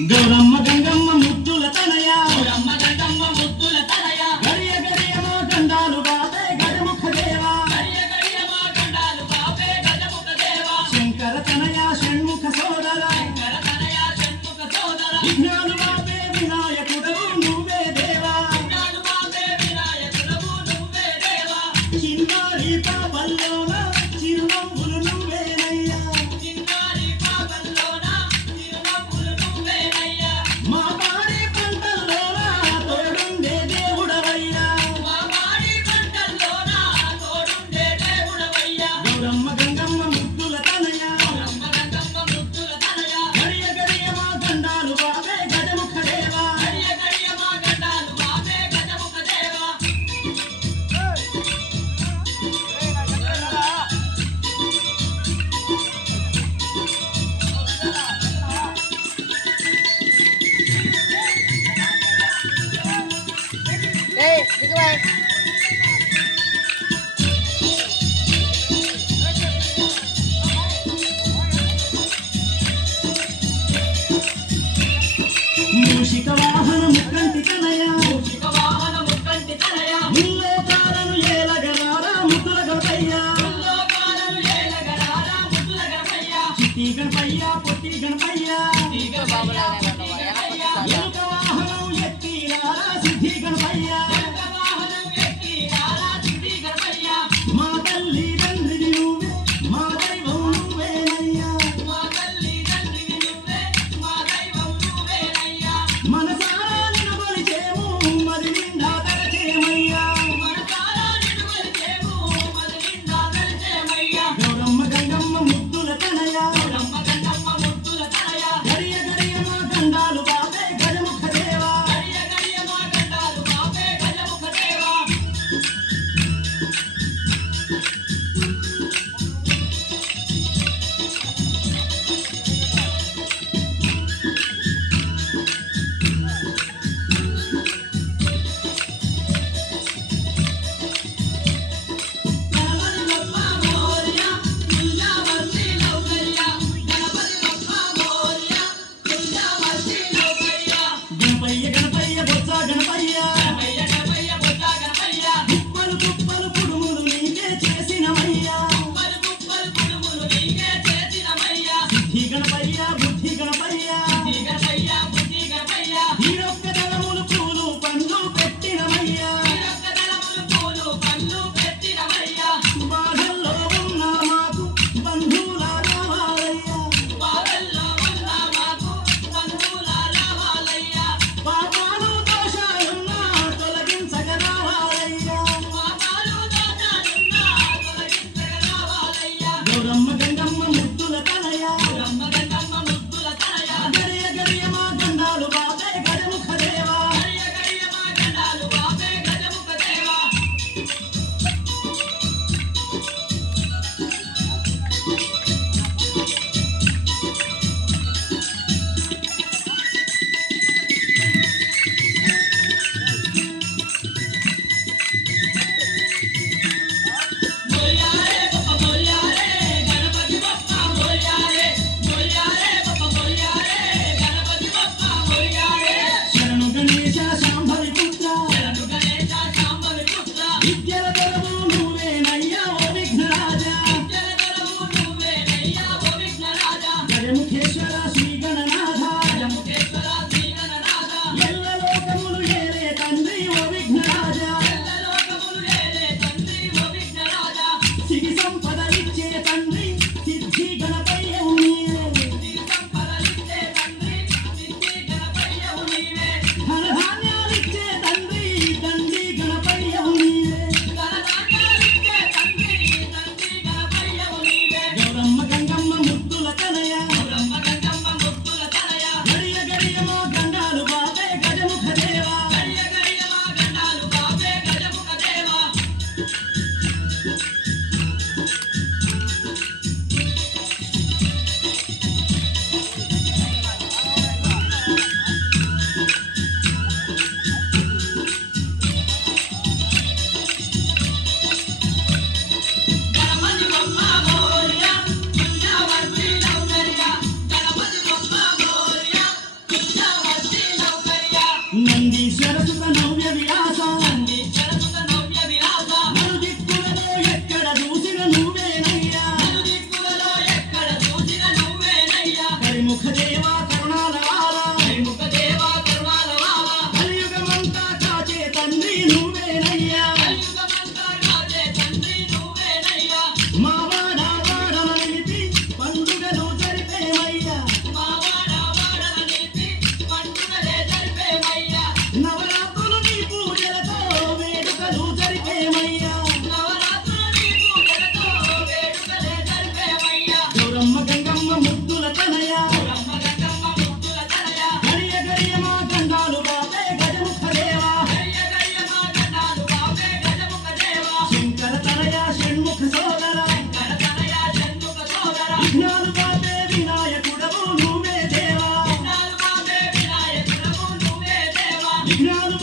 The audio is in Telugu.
గౌరమ్మ గంగమ్మ ముద్దుల తనయ గౌరమ్మ గంగమ్మ ముద్దుల తనయ గడియ గడియ మా గండాలు బాబే గజముఖ దేవా గడియ గడియ మా గండాలు బాబే గజముఖ దేవా శంకర తనయ షణ్ముఖ సోదర శంకర తనయ షణ్ముఖ సోదర విఘ్నాలు బాబే వినాయకుడు నువ్వే దేవా విఘ్నాలు బాబే వినాయకుడు నువ్వే దేవా చిన్నారి పాపల్లోన చిరునవ్వులు నువ్వేనయ్యా చిన్నారి పాపల్లోన చిరునవ్వులు నువ్వేనయ్యా మా పాడి పంటల్లోన తోడుండే దేవుడవయ్యా మా పాడి పంటల్లోన తోడుండే దేవుడవయ్యా గౌరమ్మ గంగమ్మ ముద్దుల తనయ గౌరమ్మ గంగమ్మ ముద్దుల తనయ గడియ గడియ మా గండాలు బాబే గజముఖ దేవా గడియ గడియ మా గండాలు బాబే గజముఖ దేవా మూషిక వాహన ముక్కంటి తనయ మూషిక వాహన ముక్కంటి తనయ ముల్లోకాలను ఏలగరారా ముద్దుల గణపయ్యా లోకాలను ఏలగరారా ముద్దుల గణపయ్యా చిట్టి గణపయ్యా పొట్టి గణపయ్యా గణపయ్యా ఎలుక వాహనం ఎత్తి రారా సిద్ధి గణపయ్యా వాహనం ఎక్కి రారా సిద్ధి గణపయ్యా మా తల్లి తండ్రిని నువ్వే మా దైవం నువ్వేనయ్యా మా తల్లి తండ్రిని నువ్వే మా దైవం నువ్వేనయ్యా మనసారా నిన్ను కొలిచేము షణ్ముఖ దేవా కరుణాల వాలా షణ్ముఖ దేవా కరుణాల వాలా కలియుగమంతా కాచే తండ్రి నువ్వేనయ్యా కలియుగమంతా కాచే తండ్రి నువ్వేనయ్యా మా వాడ వాడల నిలిపి పండుగలు జరిపేమయ్యా మా వాడ వాడల నిలిపి పండుగలే జరిపేమయ్యా నవరాత్రులు నీ పూజలతో వేడుకలు జరిపేమయ్యా నవరాత్రులు నీ పూజలతో వేడుకలే జరిపేమయ్యా గౌరమ్మ గంగమ్మ ముద్దుల తనయ బ్రహ్మ గంగమ్మ ముద్దుల తనయ గడియ గడియ మా గండాలు బాపే గజముఖ దేవా గడియ గడియ మా గండాలు బాపే గజముఖ దేవా శంకర తనయ షణ్ముఖ సోదర శంకర తనయ షణ్ముఖ సోదర విఘ్నాలు బాపే వినాయకుడవు నువ్వే దేవా విఘ్నాలు బాపే వినాయకుడవు నువ్వే దేవా విఘ్నాలు